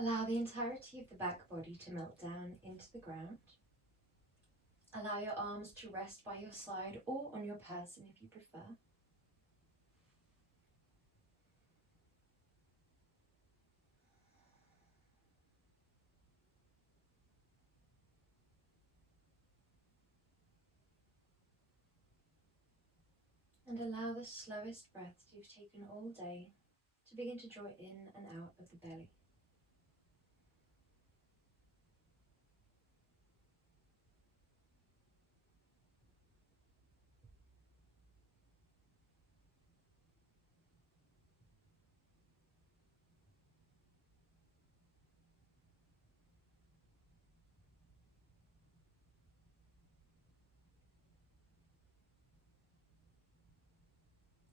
Allow the entirety of the back body to melt down into the ground. Allow your arms to rest by your side or on your person if you prefer. And allow the slowest breaths you've taken all day to begin to draw in and out of the belly.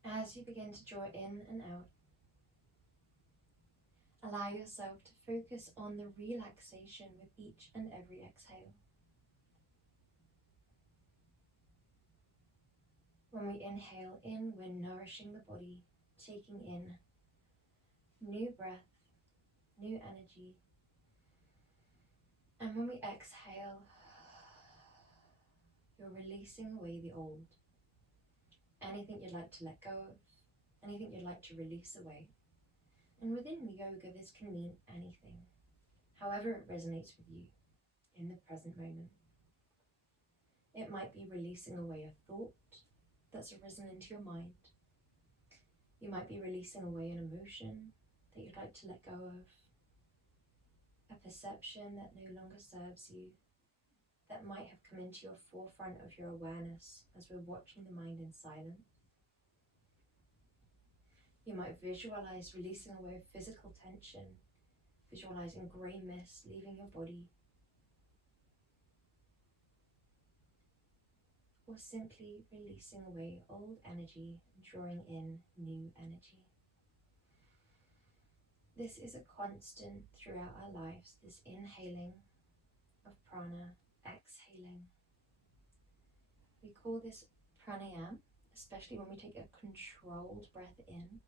As you begin to draw in and out, allow yourself to focus on the relaxation with each and every exhale. When we inhale in, we're nourishing the body, taking in new breath, new energy. And when we exhale, you're releasing away the old. Anything you'd like to let go of, anything you'd like to release away. And within yoga, this can mean anything, however it resonates with you in the present moment. It might be releasing away a thought that's arisen into your mind. You might be releasing away an emotion that you'd like to let go of, a perception that no longer serves you, that might have come into your forefront of your awareness as we're watching the mind in silence. You might visualize releasing away physical tension, visualizing grey mist leaving your body, or simply releasing away old energy and drawing in new energy. This is a constant throughout our lives, this inhaling of prana, exhaling. We call this pranayama, especially when we take a controlled breath in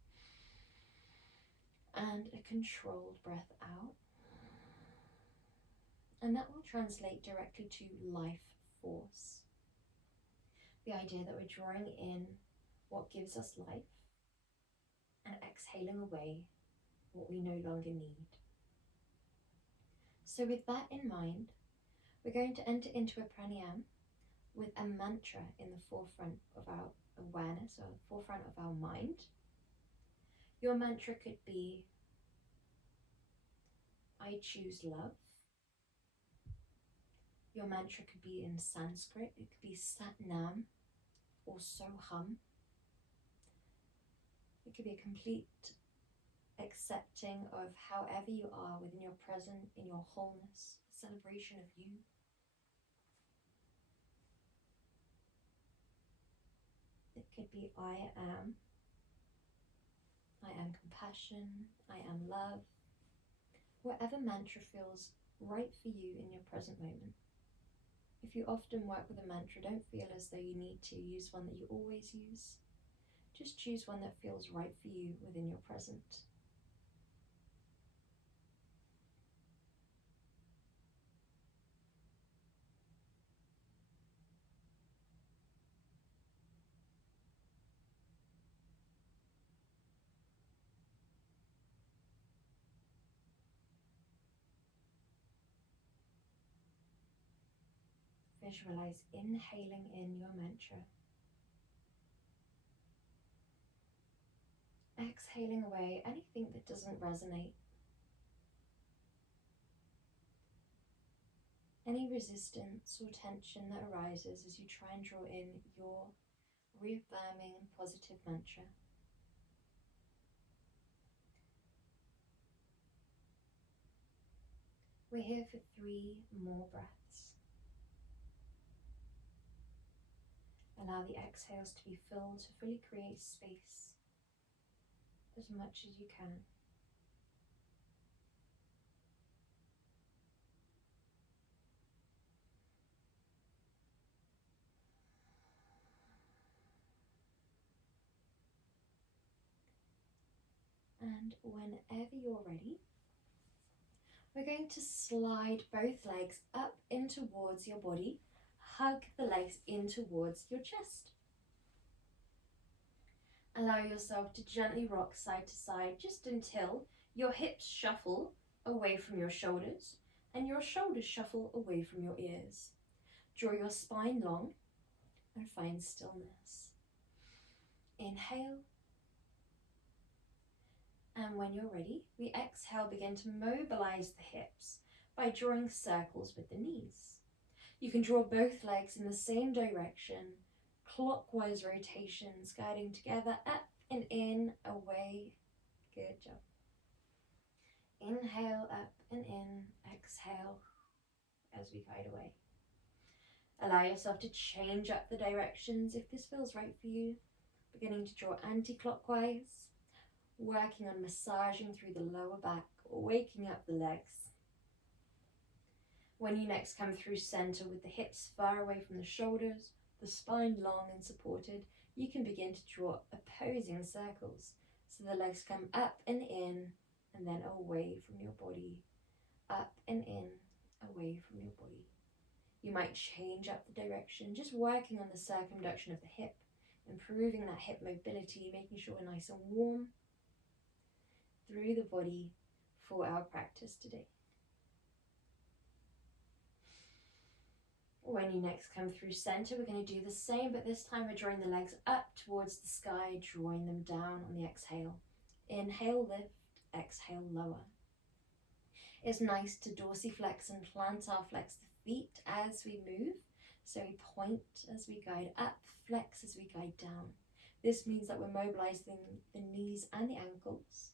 and a controlled breath out. And that will translate directly to life force. The idea that we're drawing in what gives us life and exhaling away what we no longer need. So with that in mind, we're going to enter into a pranayama with a mantra in the forefront of our awareness or forefront of our mind. Your mantra could be, I choose love. Your mantra could be in Sanskrit. It could be Sat Nam or Soham. It could be a complete accepting of however you are within your present, in your wholeness, a celebration of you. It could be I am compassion, I am love. Whatever mantra feels right for you in your present moment. If you often work with a mantra, don't feel as though you need to use one that you always use. Just choose one that feels right for you within your present. Visualize inhaling in your mantra. Exhaling away anything that doesn't resonate. Any resistance or tension that arises as you try and draw in your reaffirming and positive mantra. We're here for 3 more breaths. Allow the exhales to be filled to fully create space as much as you can. And whenever you're ready, we're going to slide both legs up in towards your body. Hug the legs in towards your chest. Allow yourself to gently rock side to side just until your hips shuffle away from your shoulders and your shoulders shuffle away from your ears. Draw your spine long and find stillness. Inhale. And when you're ready, we exhale, begin to mobilize the hips by drawing circles with the knees. You can draw both legs in the same direction, clockwise rotations, guiding together up and in, away. Good job. Inhale, up and in, exhale as we guide away. Allow yourself to change up the directions if this feels right for you. Beginning to draw anti-clockwise, working on massaging through the lower back or waking up the legs. When you next come through center with the hips far away from the shoulders, the spine long and supported, you can begin to draw opposing circles. So the legs come up and in, and then away from your body. Up and in, away from your body. You might change up the direction, just working on the circumduction of the hip, improving that hip mobility, making sure we're nice and warm through the body for our practice today. When you next come through center, we're going to do the same, but this time we're drawing the legs up towards the sky, drawing them down on the exhale. Inhale, lift, exhale, lower. It's nice to dorsiflex and plantar flex the feet as we move. So we point as we guide up, flex as we guide down. This means that we're mobilizing the knees and the ankles,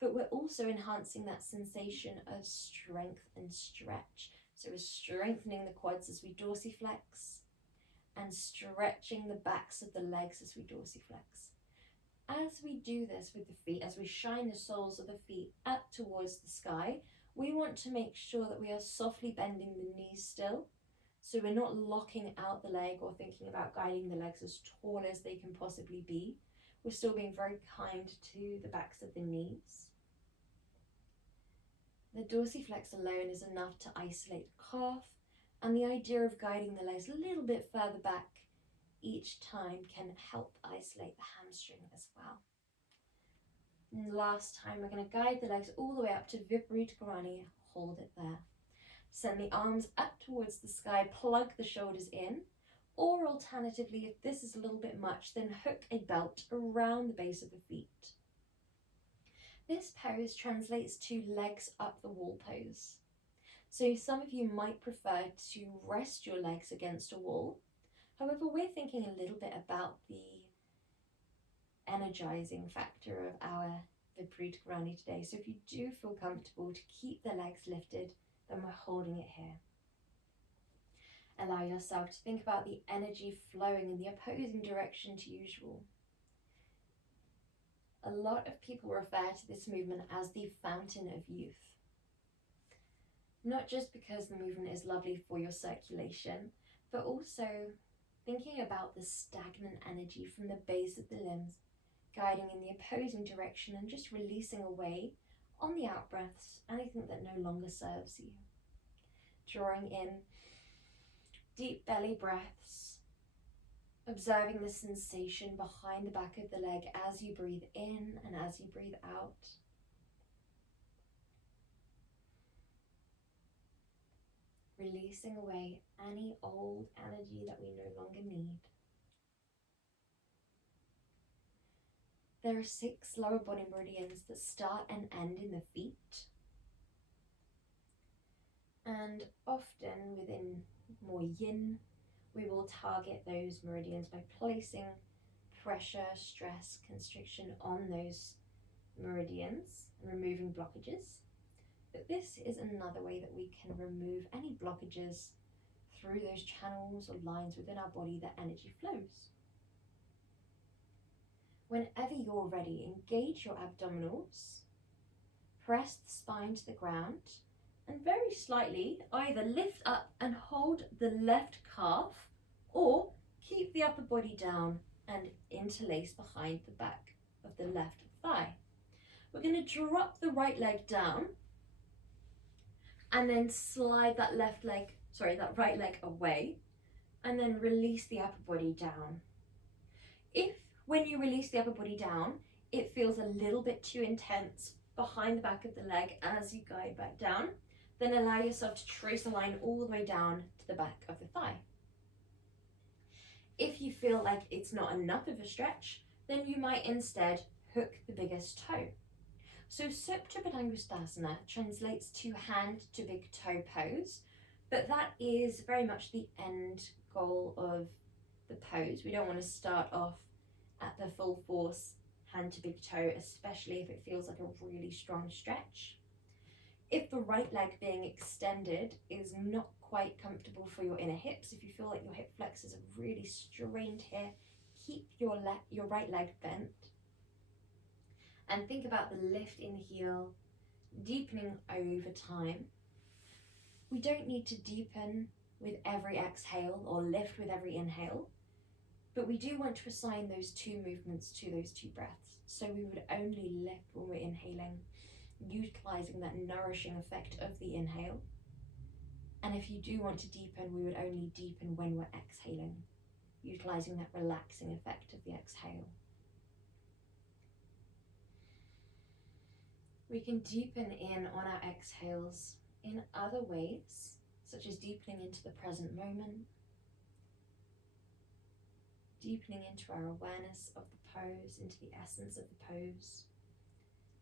but we're also enhancing that sensation of strength and stretch. So we're strengthening the quads as we dorsiflex and stretching the backs of the legs as we dorsiflex. As we do this with the feet, as we shine the soles of the feet up towards the sky, we want to make sure that we are softly bending the knees still. So we're not locking out the leg or thinking about guiding the legs as tall as they can possibly be. We're still being very kind to the backs of the knees. The dorsiflex alone is enough to isolate the calf, and the idea of guiding the legs a little bit further back each time can help isolate the hamstring as well. And last time, we're going to guide the legs all the way up to Viparita Karani. Hold it there. Send the arms up towards the sky, plug the shoulders in, or alternatively, if this is a little bit much, then hook a belt around the base of the feet. This pose translates to legs up the wall pose. So some of you might prefer to rest your legs against a wall. However, we're thinking a little bit about the energizing factor of our Viparita Karani today. So if you do feel comfortable to keep the legs lifted, then we're holding it here. Allow yourself to think about the energy flowing in the opposing direction to usual. A lot of people refer to this movement as the fountain of youth. Not just because the movement is lovely for your circulation, but also thinking about the stagnant energy from the base of the limbs, guiding in the opposing direction and just releasing away on the out breaths anything that no longer serves you. Drawing in deep belly breaths, observing the sensation behind the back of the leg as you breathe in and as you breathe out. Releasing away any old energy that we no longer need. There are 6 lower body meridians that start and end in the feet. And often within more yin, we will target those meridians by placing pressure, stress, constriction on those meridians and removing blockages. But this is another way that we can remove any blockages through those channels or lines within our body that energy flows. Whenever you're ready, engage your abdominals, press the spine to the ground, and very slightly either lift up and hold the left calf or keep the upper body down and interlace behind the back of the left thigh. We're going to drop the right leg down, And then slide that that right leg away, and then release the upper body down. If when you release the upper body down, it feels a little bit too intense behind the back of the leg as you guide back down, then allow yourself to trace a line all the way down to the back of the thigh. If you feel like it's not enough of a stretch, then you might instead hook the biggest toe. So Supta Padangusthasana translates to hand to big toe pose, but that is very much the end goal of the pose. We don't want to start off at the full force hand to big toe, especially if it feels like a really strong stretch. If the right leg being extended is not quite comfortable for your inner hips, if you feel like your hip flexors are really strained here, keep your right leg bent. And think about the lift in the heel, deepening over time. We don't need to deepen with every exhale or lift with every inhale, but we do want to assign those two movements to those two breaths. So we would only lift when we're inhaling, utilizing that nourishing effect of the inhale. And if you do want to deepen, we would only deepen when we're exhaling, utilizing that relaxing effect of the exhale. We can deepen in on our exhales in other ways, such as deepening into the present moment, deepening into our awareness of the pose, into the essence of the pose,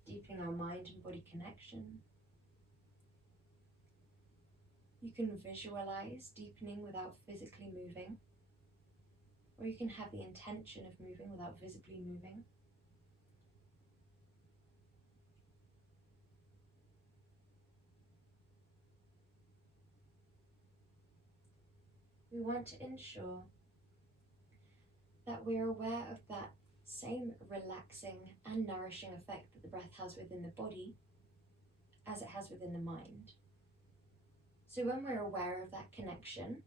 deepening our mind and body connection. You can visualize deepening without physically moving, or you can have the intention of moving without visibly moving. We want to ensure that we're aware of that same relaxing and nourishing effect that the breath has within the body as it has within the mind. So when we're aware of that connection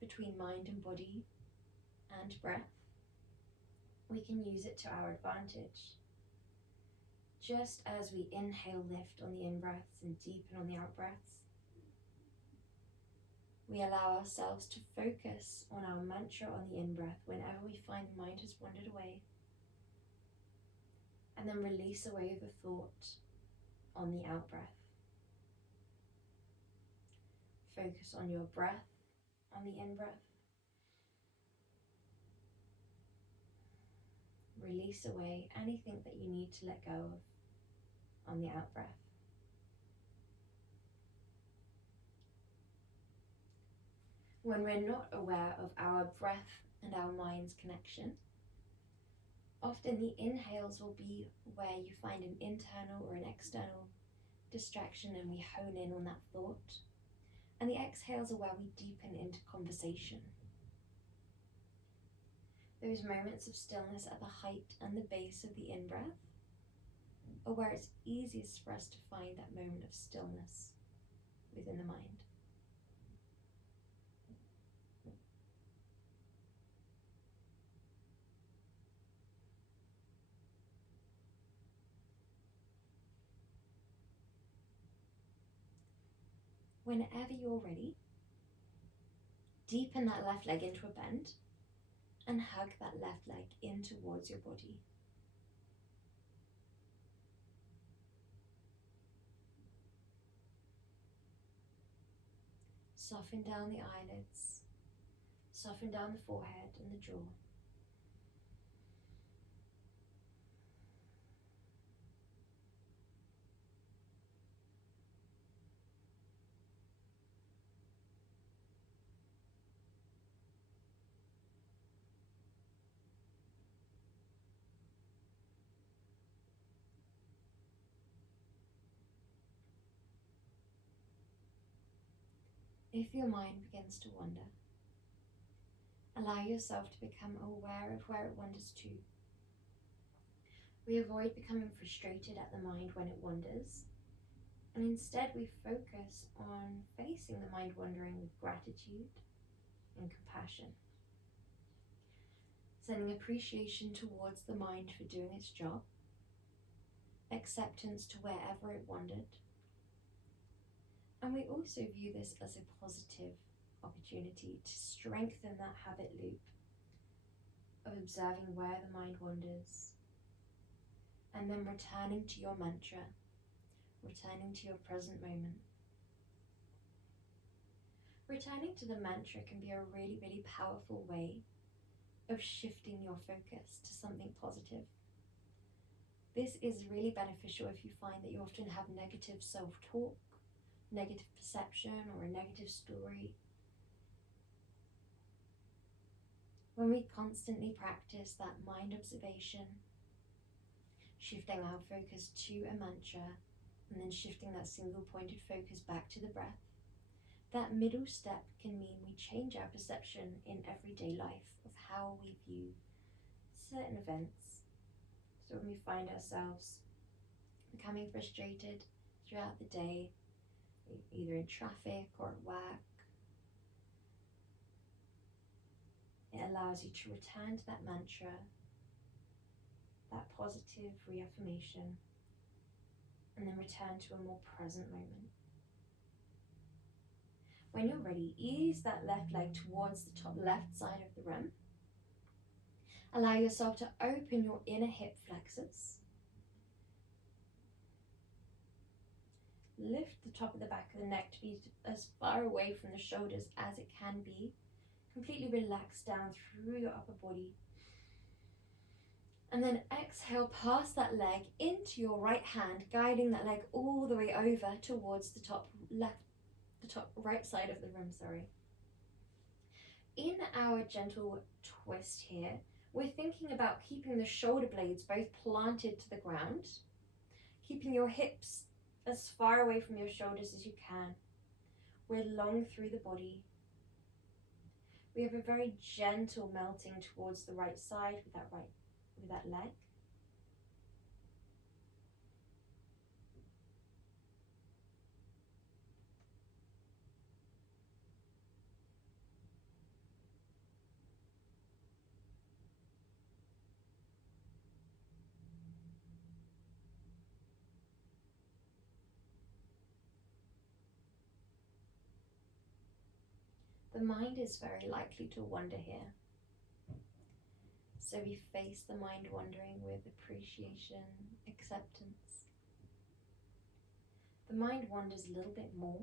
between mind and body and breath, we can use it to our advantage. Just as we inhale, lift on the in-breaths and deepen on the out-breaths, we allow ourselves to focus on our mantra on the in-breath whenever we find the mind has wandered away, and then release away the thought on the out-breath. Focus on your breath on the in-breath. Release away anything that you need to let go of on the out-breath. When we're not aware of our breath and our mind's connection, often the inhales will be where you find an internal or an external distraction and we hone in on that thought. And the exhales are where we deepen into conversation. Those moments of stillness at the height and the base of the in-breath are where it's easiest for us to find that moment of stillness within the mind. Whenever you're ready, deepen that left leg into a bend and hug that left leg in towards your body. Soften down the eyelids, soften down the forehead and the jaw. If your mind begins to wander, allow yourself to become aware of where it wanders to. We avoid becoming frustrated at the mind when it wanders, and instead we focus on facing the mind wandering with gratitude and compassion, sending appreciation towards the mind for doing its job, acceptance to wherever it wandered, And we also view this as a positive opportunity to strengthen that habit loop of observing where the mind wanders and then returning to your mantra, returning to your present moment. Returning to the mantra can be a really, really powerful way of shifting your focus to something positive. This is really beneficial if you find that you often have negative self-talk, negative perception, or a negative story. When we constantly practice that mind observation, shifting our focus to a mantra, and then shifting that single pointed focus back to the breath, that middle step can mean we change our perception in everyday life of how we view certain events. So when we find ourselves becoming frustrated throughout the day, either in traffic or at work, it allows you to return to that mantra, that positive reaffirmation, and then return to a more present moment. When you're ready, ease that left leg towards the top left side of the room. Allow yourself to open your inner hip flexors. Lift the top of the back of the neck to be as far away from the shoulders as it can be. Completely relax down through your upper body. And then exhale past that leg into your right hand, guiding that leg all the way over towards the top right side of the room, In our gentle twist here, we're thinking about keeping the shoulder blades both planted to the ground, keeping your hips as far away from your shoulders as you can. We're long through the body. We have a very gentle melting towards the right side with that leg. The mind is very likely to wander here. So we face the mind wandering with appreciation, acceptance. The mind wanders a little bit more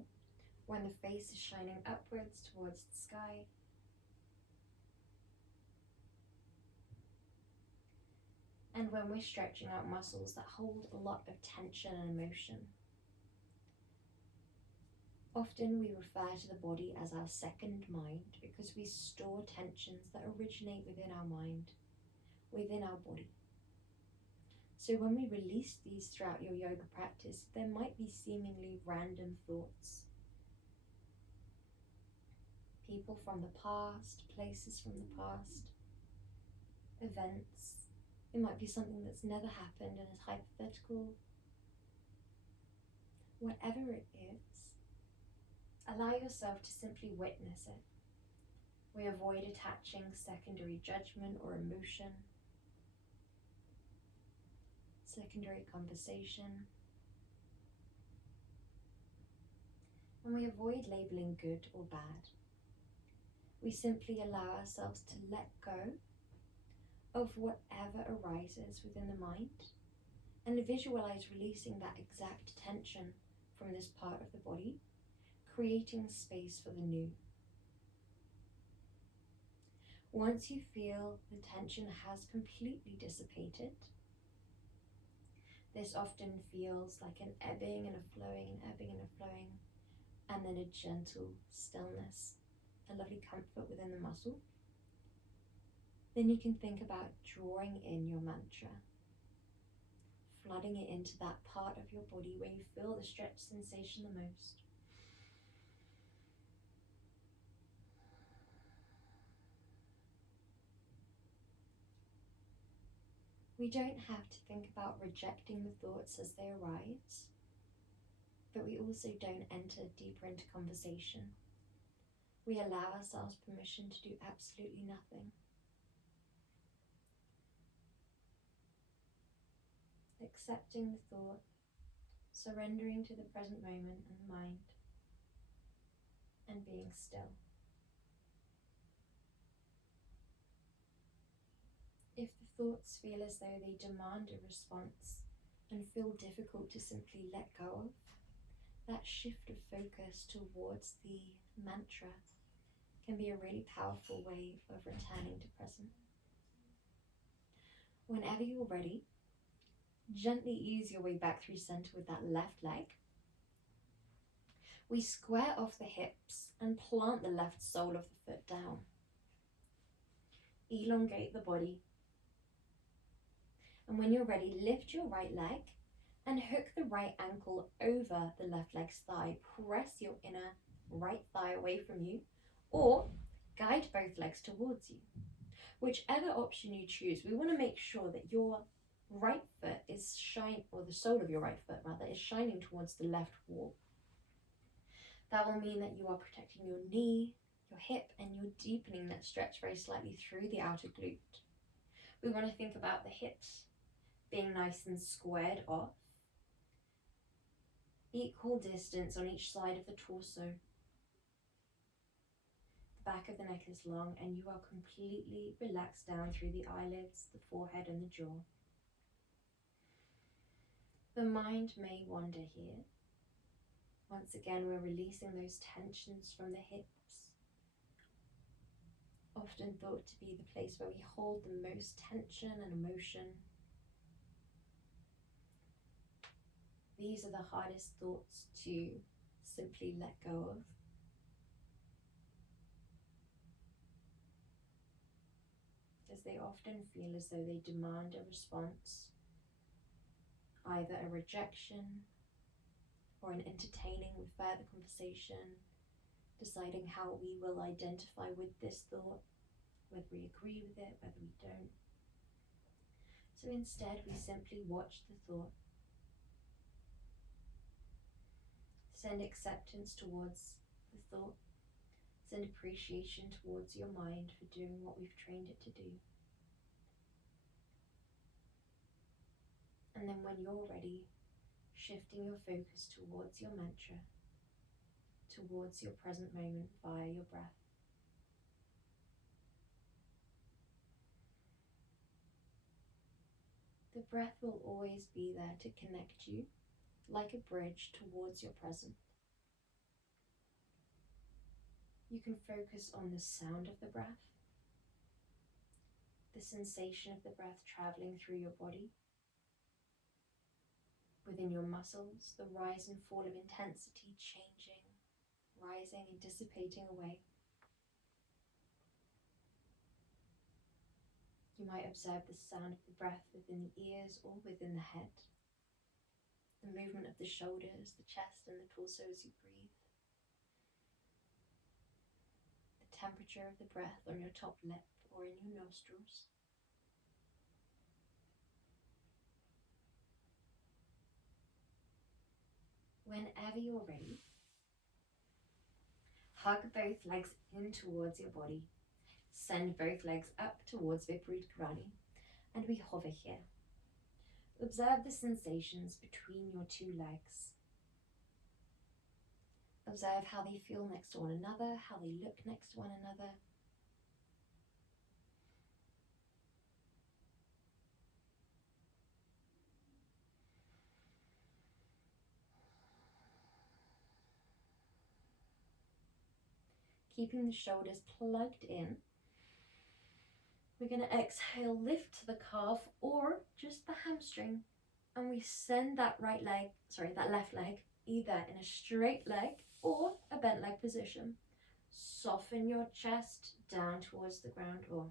when the face is shining upwards towards the sky. And when we're stretching out muscles that hold a lot of tension and emotion. Often we refer to the body as our second mind because we store tensions that originate within our mind, within our body. So when we release these throughout your yoga practice, there might be seemingly random thoughts. People from the past, places from the past, events. It might be something that's never happened and is hypothetical. Whatever it is, allow yourself to simply witness it. We avoid attaching secondary judgment or emotion, secondary conversation, and we avoid labeling good or bad. We simply allow ourselves to let go of whatever arises within the mind and visualize releasing that exact tension from this part of the body, creating space for the new. Once you feel the tension has completely dissipated, this often feels like an ebbing and a flowing, and then a gentle stillness, a lovely comfort within the muscle. Then you can think about drawing in your mantra, flooding it into that part of your body where you feel the stretch sensation the most. We don't have to think about rejecting the thoughts as they arise, but we also don't enter deeper into conversation. We allow ourselves permission to do absolutely nothing. Accepting the thought, surrendering to the present moment and the mind. and being still. If the thoughts feel as though they demand a response and feel difficult to simply let go of, that shift of focus towards the mantra can be a really powerful way of returning to present. Whenever you're ready, gently ease your way back through center with that left leg. We square off the hips and plant the left sole of the foot down. Elongate the body. And when you're ready, lift your right leg and hook the right ankle over the left leg's thigh. Press your inner right thigh away from you, or guide both legs towards you. Whichever option you choose, we want to make sure that your right foot is or the sole of your right foot rather, is shining towards the left wall. That will mean that you are protecting your knee, your hip, and you're deepening that stretch very slightly through the outer glute. We want to think about the hips being nice and squared off, equal distance on each side of the torso. The back of the neck is long and you are completely relaxed down through the eyelids, the forehead and the jaw. The mind may wander here. Once again, we're releasing those tensions from the hips, often thought to be the place where we hold the most tension and emotion. These are the hardest thoughts to simply let go of. As they often feel as though they demand a response, either a rejection or an entertaining with further conversation, deciding how we will identify with this thought, whether we agree with it, whether we don't. So instead, we simply watch the thought. Send acceptance towards the thought. Send appreciation towards your mind for doing what we've trained it to do. And then when you're ready, shifting your focus towards your mantra, towards your present moment via your breath. The breath will always be there to connect you like a bridge towards your present. You can focus on the sound of the breath, the sensation of the breath traveling through your body, within your muscles, the rise and fall of intensity changing, rising and dissipating away. You might observe the sound of the breath within the ears or within the head, the movement of the shoulders, the chest and the torso as you breathe, the temperature of the breath on your top lip or in your nostrils. Whenever you're ready, hug both legs in towards your body. Send both legs up towards Viparita Karani, and we hover here. Observe the sensations between your two legs. Observe how they feel next to one another, how they look next to one another. Keeping the shoulders plugged in. We're going to exhale, lift the calf or just the hamstring, and we send that left leg, either in a straight leg or a bent leg position. Soften your chest down towards the ground, or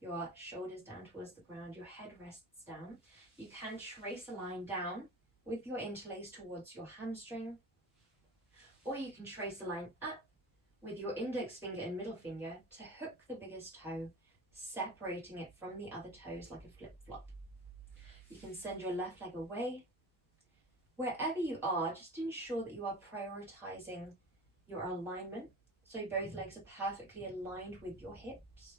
your shoulders down towards the ground, your head rests down. You can trace a line down with your interlace towards your hamstring, or you can trace a line up with your index finger and middle finger to hook the biggest toe, separating it from the other toes like a flip-flop. You can send your left leg away. Wherever you are, just ensure that you are prioritizing your alignment, so both legs are perfectly aligned with your hips.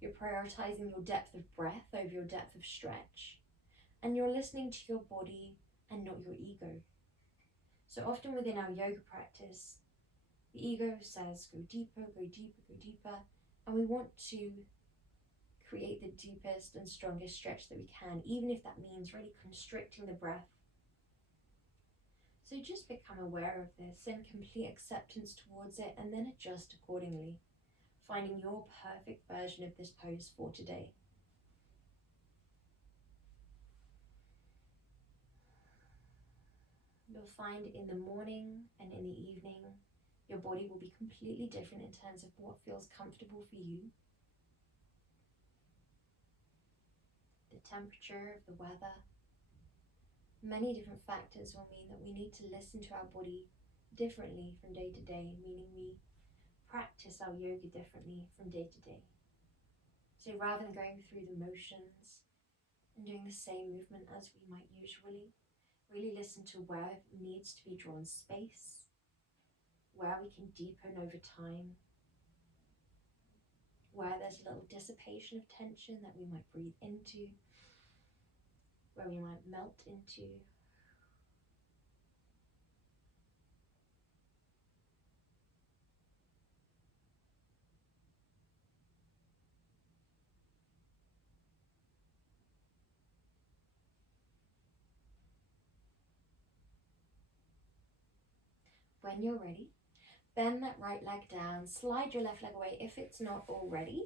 You're prioritizing your depth of breath over your depth of stretch, and you're listening to your body and not your ego. So often within our yoga practice, The ego says, go deeper, go deeper, go deeper. And we want to create the deepest and strongest stretch that we can, even if that means really constricting the breath. So just become aware of this and complete acceptance towards it, and then adjust accordingly, finding your perfect version of this pose for today. You'll find in the morning and in the evening, your body will be completely different in terms of what feels comfortable for you. The temperature of the weather. Many different factors will mean that we need to listen to our body differently from day to day, meaning we practice our yoga differently from day to day. So rather than going through the motions and doing the same movement as we might usually, really listen to where needs to be drawn space, where we can deepen over time, where there's a little dissipation of tension that we might breathe into, where we might melt into. When you're ready, bend that right leg down, slide your left leg away if it's not already.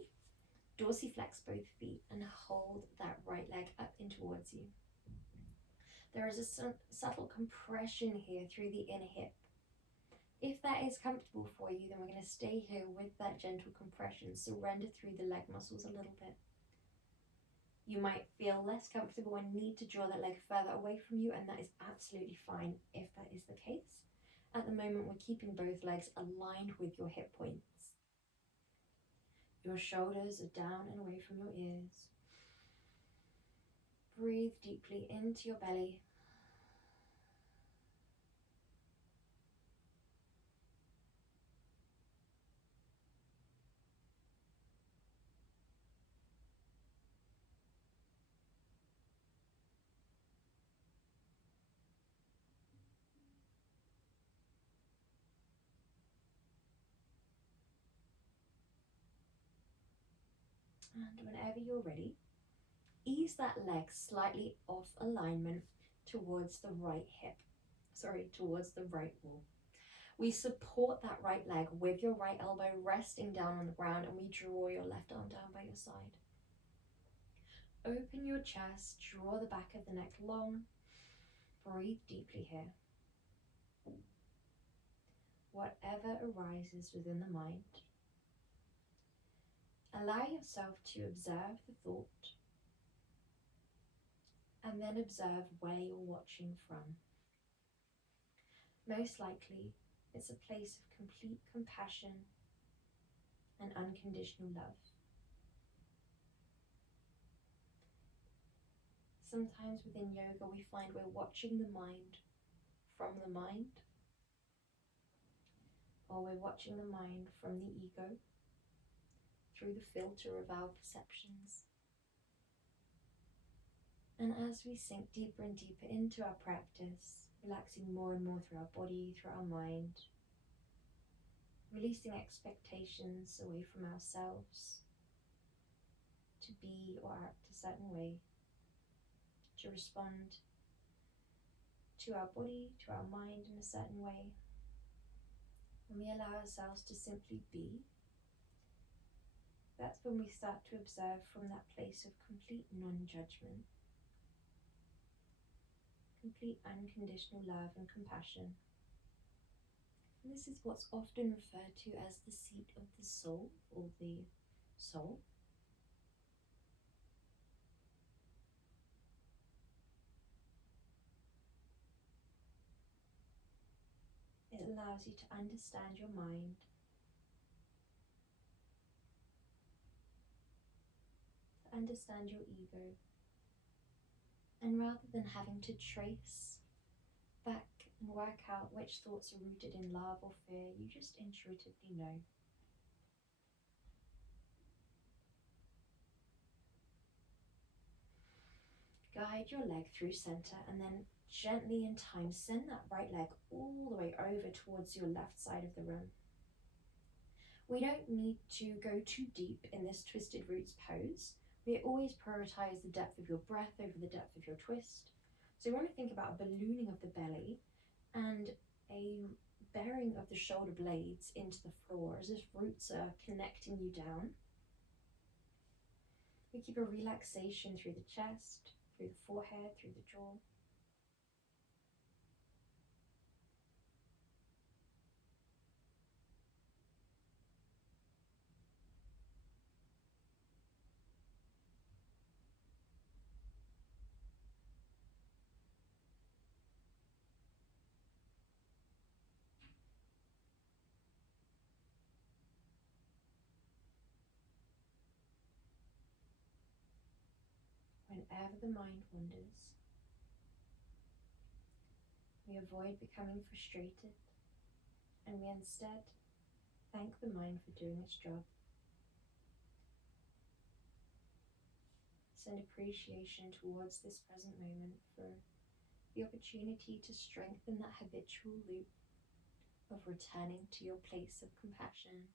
Dorsiflex both feet and hold that right leg up in towards you. There is a subtle compression here through the inner hip. If that is comfortable for you, then we're going to stay here with that gentle compression. Surrender through the leg muscles a little bit. You might feel less comfortable and need to draw that leg further away from you, and that is absolutely fine if that is the case. At the moment, we're keeping both legs aligned with your hip points. Your shoulders are down and away from your ears. Breathe deeply into your belly. And whenever you're ready, ease that leg slightly off alignment towards the right hip. Towards the right wall. We support that right leg with your right elbow resting down on the ground, and we draw your left arm down by your side. Open your chest, draw the back of the neck long. Breathe deeply here. Whatever arises within the mind, allow yourself to observe the thought and then observe where you're watching from. Most likely, it's a place of complete compassion and unconditional love. Sometimes within yoga, we find we're watching the mind from the mind, or we're watching the mind from the ego through the filter of our perceptions. And as we sink deeper and deeper into our practice, relaxing more and more through our body, through our mind, releasing expectations away from ourselves to be or act a certain way, to respond to our body, to our mind in a certain way. When we allow ourselves to simply be, that's when we start to observe from that place of complete non-judgment, complete unconditional love and compassion. And this is what's often referred to as the seat of the soul, or the soul. It allows you to understand your mind, to understand your ego, and rather than having to trace back and work out which thoughts are rooted in love or fear, you just intuitively know. Guide your leg through center, and then gently in time send that right leg all the way over towards your left side of the room. We don't need to go too deep in this twisted roots pose. We always prioritize the depth of your breath over the depth of your twist. So you want to think about a ballooning of the belly and a bearing of the shoulder blades into the floor as if roots are connecting you down. We keep a relaxation through the chest, through the forehead, through the jaw. Whenever the mind wanders, we avoid becoming frustrated, and we instead thank the mind for doing its job. Send appreciation towards this present moment for the opportunity to strengthen that habitual loop of returning to your place of compassion,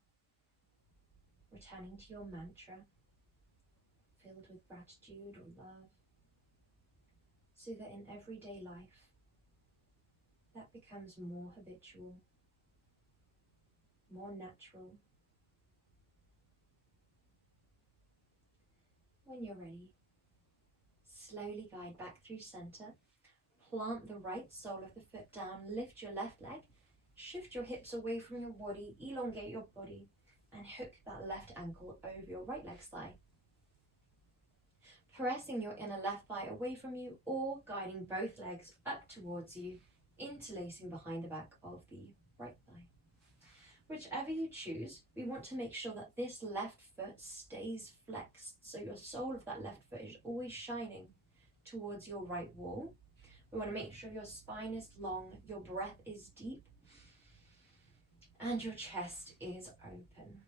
returning to your mantra filled with gratitude or love, so that in everyday life that becomes more habitual, more natural. When you're ready, slowly guide back through center, plant the right sole of the foot down, lift your left leg, shift your hips away from your body, elongate your body, and hook that left ankle over your right leg's thigh. Pressing your inner left thigh away from you or guiding both legs up towards you, interlacing behind the back of the right thigh. Whichever you choose, we want to make sure that this left foot stays flexed, so your sole of that left foot is always shining towards your right wall. We want to make sure your spine is long, your breath is deep, and your chest is open.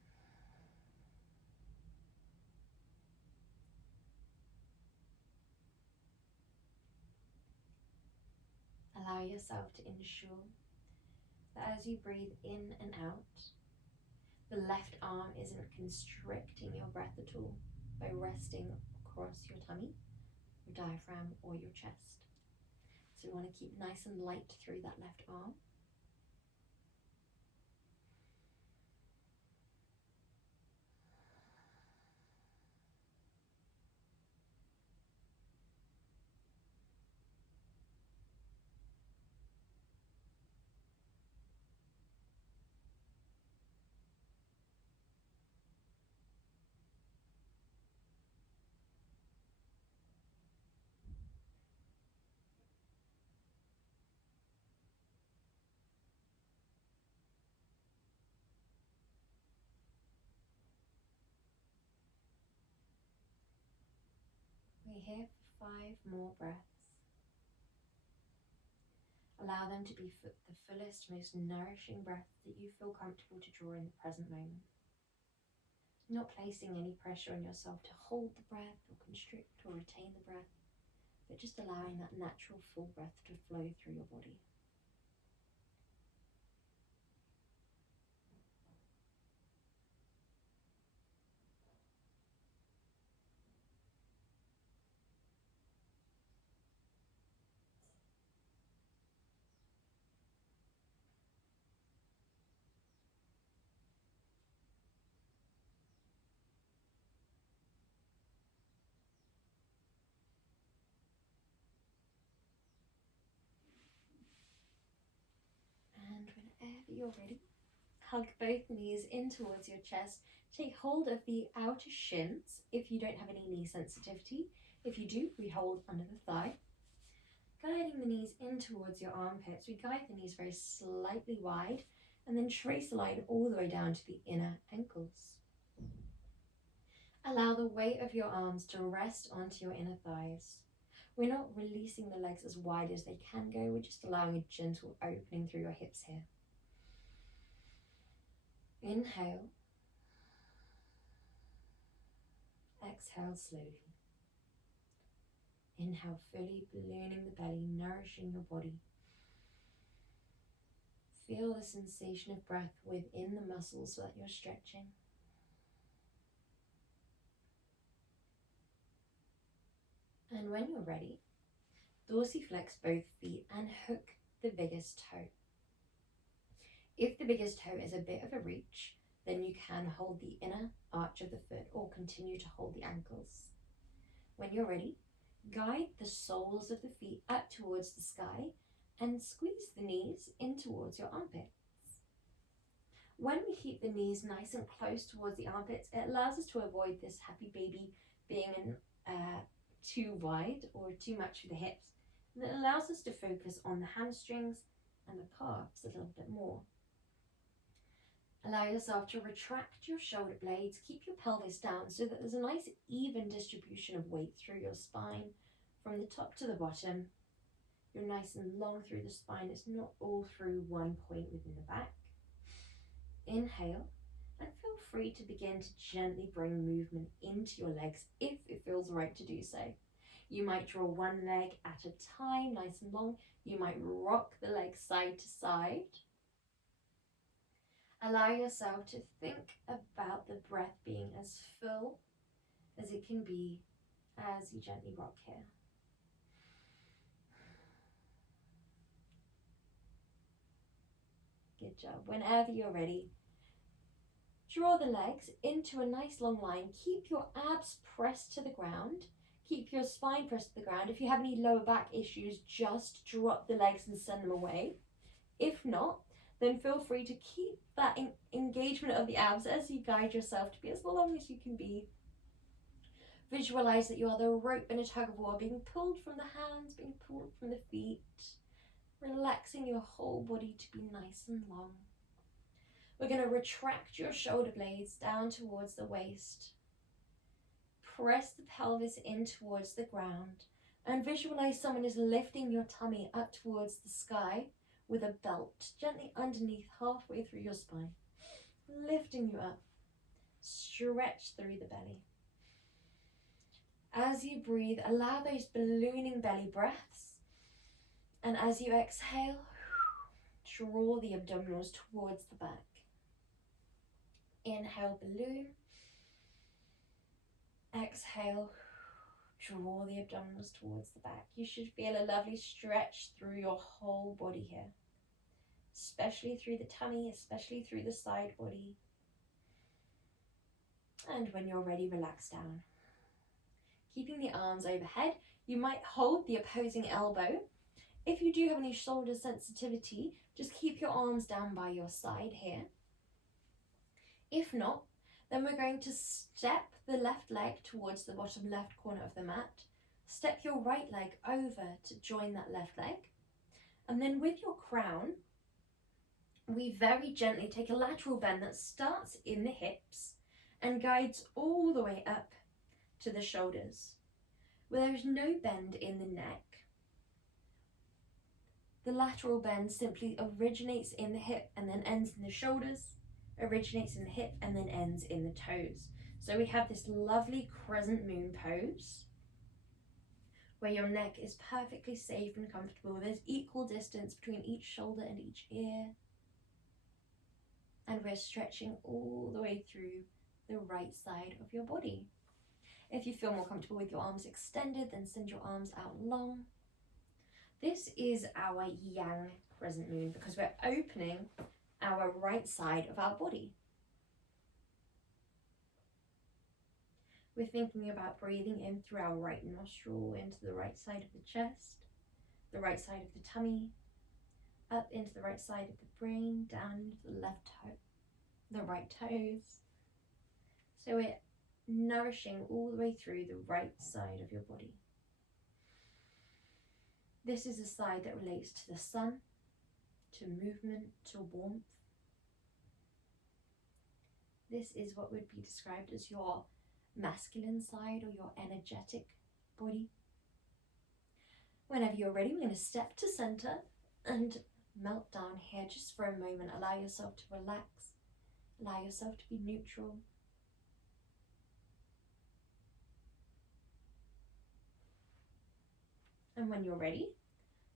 Allow yourself to ensure that as you breathe in and out, the left arm isn't constricting your breath at all by resting across your tummy, your diaphragm, or your chest. So we want to keep nice and light through that left arm. We're here for 5 more breaths. Allow them to be the fullest, most nourishing breaths that you feel comfortable to draw in the present moment. Not placing any pressure on yourself to hold the breath or constrict or retain the breath, but just allowing that natural full breath to flow through your body. And whenever you're ready, hug both knees in towards your chest. Take hold of the outer shins if you don't have any knee sensitivity. If you do, we hold under the thigh. Guiding the knees in towards your armpits, we guide the knees very slightly wide and then trace a line all the way down to the inner ankles. Allow the weight of your arms to rest onto your inner thighs. We're not releasing the legs as wide as they can go, we're just allowing a gentle opening through your hips here. Inhale. Exhale slowly. Inhale fully, ballooning the belly, nourishing your body. Feel the sensation of breath within the muscles that you're stretching. And when you're ready, dorsiflex both feet and hook the biggest toe. If the biggest toe is a bit of a reach, then you can hold the inner arch of the foot or continue to hold the ankles. When you're ready, guide the soles of the feet up towards the sky and squeeze the knees in towards your armpits. When we keep the knees nice and close towards the armpits, it allows us to avoid this happy baby being too wide or too much for the hips. And it allows us to focus on the hamstrings and the calves a little bit more. Allow yourself to retract your shoulder blades, keep your pelvis down so that there's a nice even distribution of weight through your spine from the top to the bottom. You're nice and long through the spine, it's not all through one point within the back. Inhale, and feel free to begin to gently bring movement into your legs if it feels right to do so. You might draw one leg at a time, nice and long. You might rock the leg side to side. Allow yourself to think about the breath being as full as it can be as you gently rock here. Good job. Whenever you're ready, draw the legs into a nice long line. Keep your abs pressed to the ground. Keep your spine pressed to the ground. If you have any lower back issues, just drop the legs and send them away. If not, then feel free to keep that engagement of the abs as you guide yourself to be as long as you can be. Visualize that you are the rope in a tug of war, being pulled from the hands, being pulled from the feet, relaxing your whole body to be nice and long. We're going to retract your shoulder blades down towards the waist. Press the pelvis in towards the ground and visualize someone is lifting your tummy up towards the sky with a belt gently underneath, halfway through your spine, lifting you up. Stretch through the belly. As you breathe, allow those ballooning belly breaths, and as you exhale, draw the abdominals towards the back. Inhale, balloon. Exhale, draw the abdominals towards the back. You should feel a lovely stretch through your whole body here, especially through the tummy, especially through the side body. And when you're ready, relax down. Keeping the arms overhead, you might hold the opposing elbow. If you do have any shoulder sensitivity, just keep your arms down by your side here. If not, then we're going to step the left leg towards the bottom left corner of the mat. Step your right leg over to join that left leg. And then with your crown, we very gently take a lateral bend that starts in the hips and guides all the way up to the shoulders, where there is no bend in the neck. The lateral bend simply originates in the hip and then ends in the shoulders, originates in the hip and then ends in the toes. So we have this lovely crescent moon pose where your neck is perfectly safe and comfortable. There's equal distance between each shoulder and each ear. And we're stretching all the way through the right side of your body. If you feel more comfortable with your arms extended, then send your arms out long. This is our yang crescent moon because we're opening our right side of our body. We're thinking about breathing in through our right nostril into the right side of the chest, the right side of the tummy, up into the right side of the brain, down into the left toe, the right toes. So we're nourishing all the way through the right side of your body. This is a side that relates to the sun, to movement, to warmth. This is what would be described as your masculine side or your energetic body. Whenever you're ready, we're going to step to center and melt down here just for a moment. Allow yourself to relax. Allow yourself to be neutral. And when you're ready,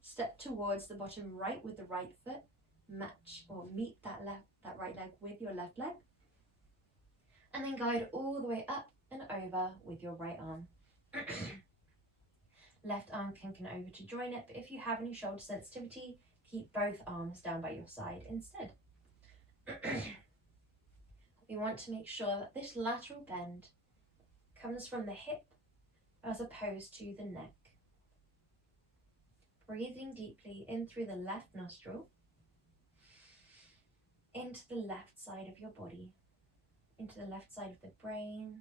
step towards the bottom right with the right foot match or meet that right leg with your left leg. And then guide all the way up and over with your right arm. Left arm can over to join it, but if you have any shoulder sensitivity, keep both arms down by your side instead. We want to make sure that this lateral bend comes from the hip as opposed to the neck. Breathing deeply in through the left nostril, into the left side of your body, into the left side of the brain,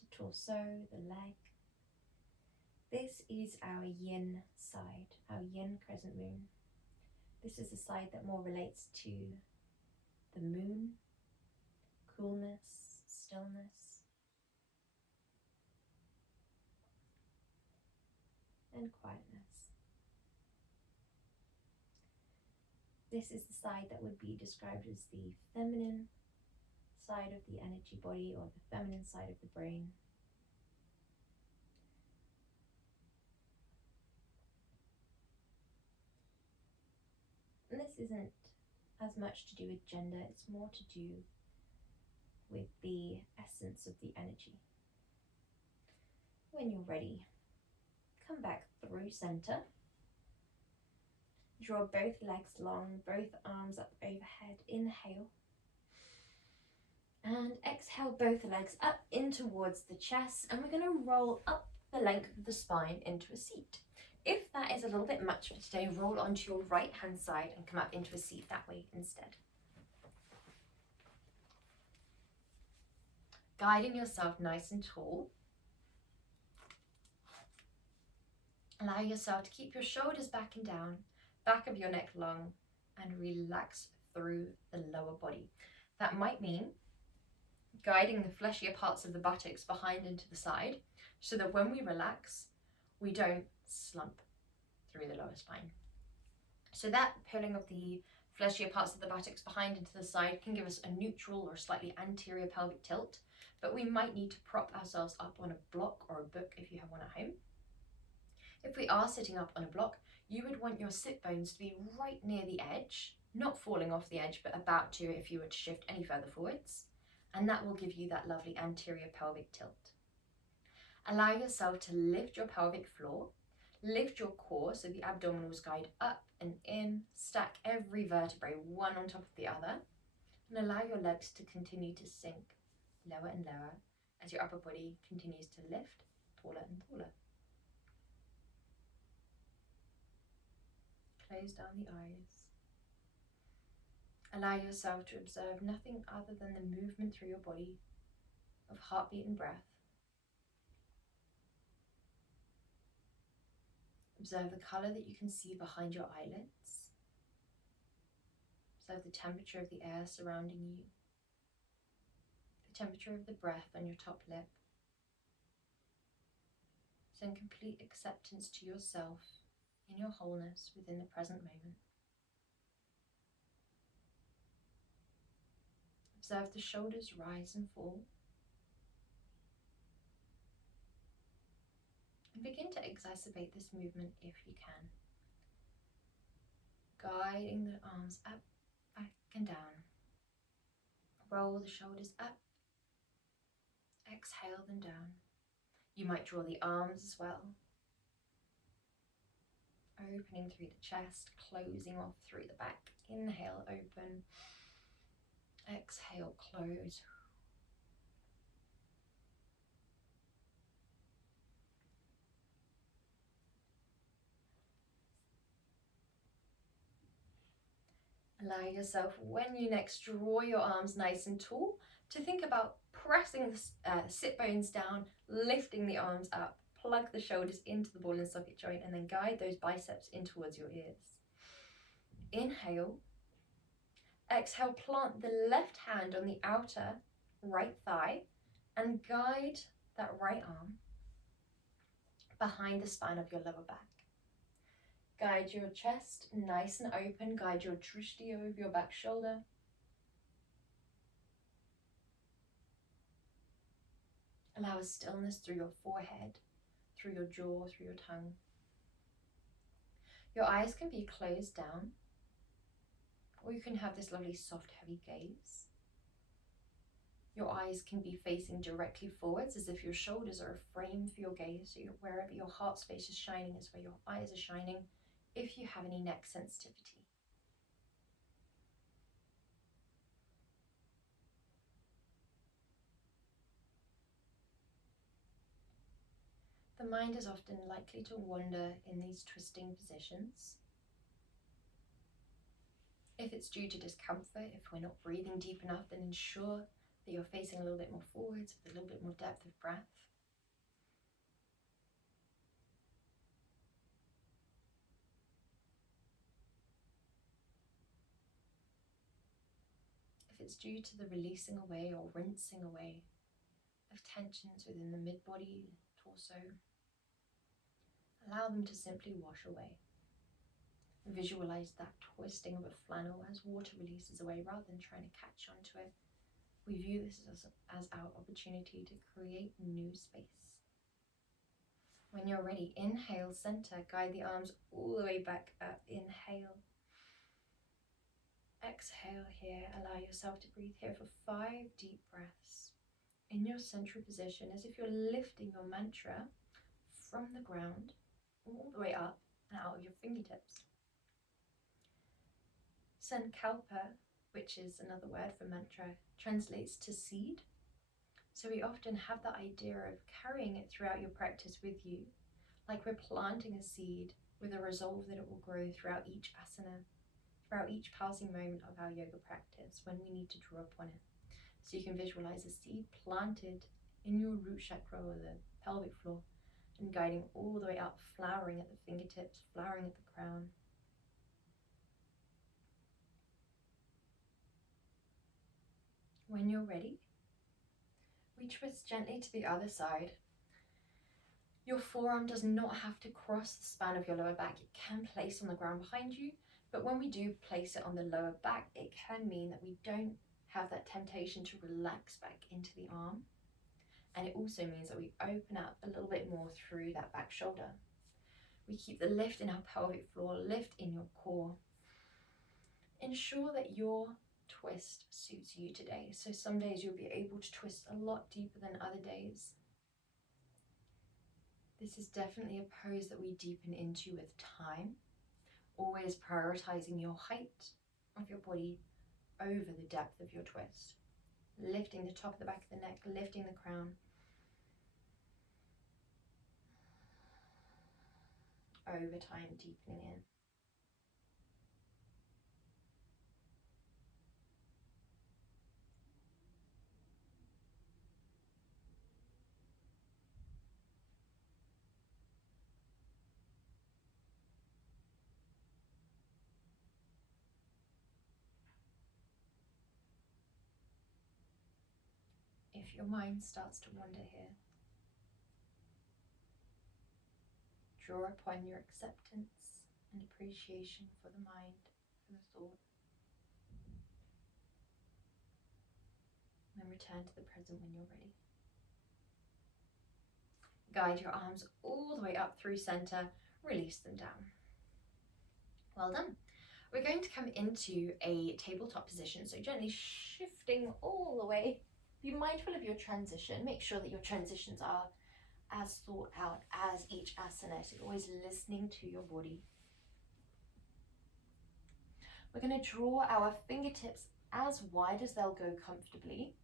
the torso, the leg. This is our yin side, our yin crescent moon. This is the side that more relates to the moon, coolness, stillness, and quietness. This is the side that would be described as the feminine side of the energy body, or the feminine side of the brain. And this isn't as much to do with gender, it's more to do with the essence of the energy. When you're ready, come back through center. Draw both legs long, both arms up overhead. Inhale. And exhale both legs up in towards the chest. And we're going to roll up the length of the spine into a seat. If that is a little bit much for today, roll onto your right hand side and come up into a seat that way instead. Guiding yourself nice and tall. Allow yourself to keep your shoulders back and down, back of your neck long, and relax through the lower body. That might mean guiding the fleshier parts of the buttocks behind and to the side, so that when we relax, we don't slump through the lower spine. So that pulling of the fleshier parts of the buttocks behind and to the side can give us a neutral or slightly anterior pelvic tilt, but we might need to prop ourselves up on a block or a book if you have one at home. If we are sitting up on a block, you would want your sit bones to be right near the edge, not falling off the edge, but about to if you were to shift any further forwards, and that will give you that lovely anterior pelvic tilt. Allow yourself to lift your pelvic floor, lift your core so the abdominals guide up and in, stack every vertebrae one on top of the other, and allow your legs to continue to sink lower and lower as your upper body continues to lift taller and taller. Close down the eyes. Allow yourself to observe nothing other than the movement through your body of heartbeat and breath. Observe the colour that you can see behind your eyelids. Observe the temperature of the air surrounding you, the temperature of the breath on your top lip. Send complete acceptance to yourself in your wholeness within the present moment. Observe the shoulders rise and fall. And begin to exacerbate this movement if you can. Guiding the arms up, back and down. Roll the shoulders up. Exhale them down. You might draw the arms as well. Opening through the chest, closing off through the back. Inhale, open. Exhale, close. Allow yourself, when you next draw your arms nice and tall, to think about pressing the sit bones down, lifting the arms up, plug the shoulders into the ball and socket joint, and then guide those biceps in towards your ears. Inhale. Exhale, plant the left hand on the outer right thigh and guide that right arm behind the spine of your lower back. Guide your chest nice and open. Guide your drishti over your back shoulder. Allow a stillness through your forehead, through your jaw, through your tongue. Your eyes can be closed down, Or you can have this lovely soft, heavy gaze. Your eyes can be facing directly forwards as if your shoulders are a frame for your gaze. So wherever your heart space is shining is where your eyes are shining, if you have any neck sensitivity. The mind is often likely to wander in these twisting positions. If it's due to discomfort, if we're not breathing deep enough, then ensure that you're facing a little bit more forwards with a little bit more depth of breath. If it's due to the releasing away or rinsing away of tensions within the mid-body, torso, allow them to simply wash away. Visualize that twisting of a flannel as water releases away rather than trying to catch onto it. We view this as our opportunity to create new space. When you're ready, inhale, center, guide the arms all the way back up. Inhale. Exhale here. Allow yourself to breathe here for 5 deep breaths. In your central position, as if you're lifting your mantra from the ground all the way up and out of your fingertips. Sankalpa, which is another word for mantra, translates to seed. So we often have the idea of carrying it throughout your practice with you, like we're planting a seed with a resolve that it will grow throughout each asana, throughout each passing moment of our yoga practice when we need to draw upon it. So you can visualize a seed planted in your root chakra or the pelvic floor and guiding all the way up, flowering at the fingertips, flowering at the crown. When you're ready, we twist gently to the other side. Your forearm does not have to cross the span of your lower back. It can place on the ground behind you, but when we do place it on the lower back, it can mean that we don't have that temptation to relax back into the arm. And it also means that we open up a little bit more through that back shoulder. We keep the lift in our pelvic floor, lift in your core. Ensure that your twist suits you today. So some days you'll be able to twist a lot deeper than other days. This is definitely a pose that we deepen into with time, always prioritizing your height of your body over the depth of your twist. Lifting the top of the back of the neck, lifting the crown. Over time, deepening in. If your mind starts to wander here, draw upon your acceptance and appreciation for the mind, for the thought, and then return to the present when you're ready. Guide your arms all the way up through center, release them down. Well done. We're going to come into a tabletop position, so gently shifting all the way. Be mindful of your transition. Make sure that your transitions are as thought out as each asana, so you're always listening to your body. We're going to draw our fingertips as wide as they'll go comfortably.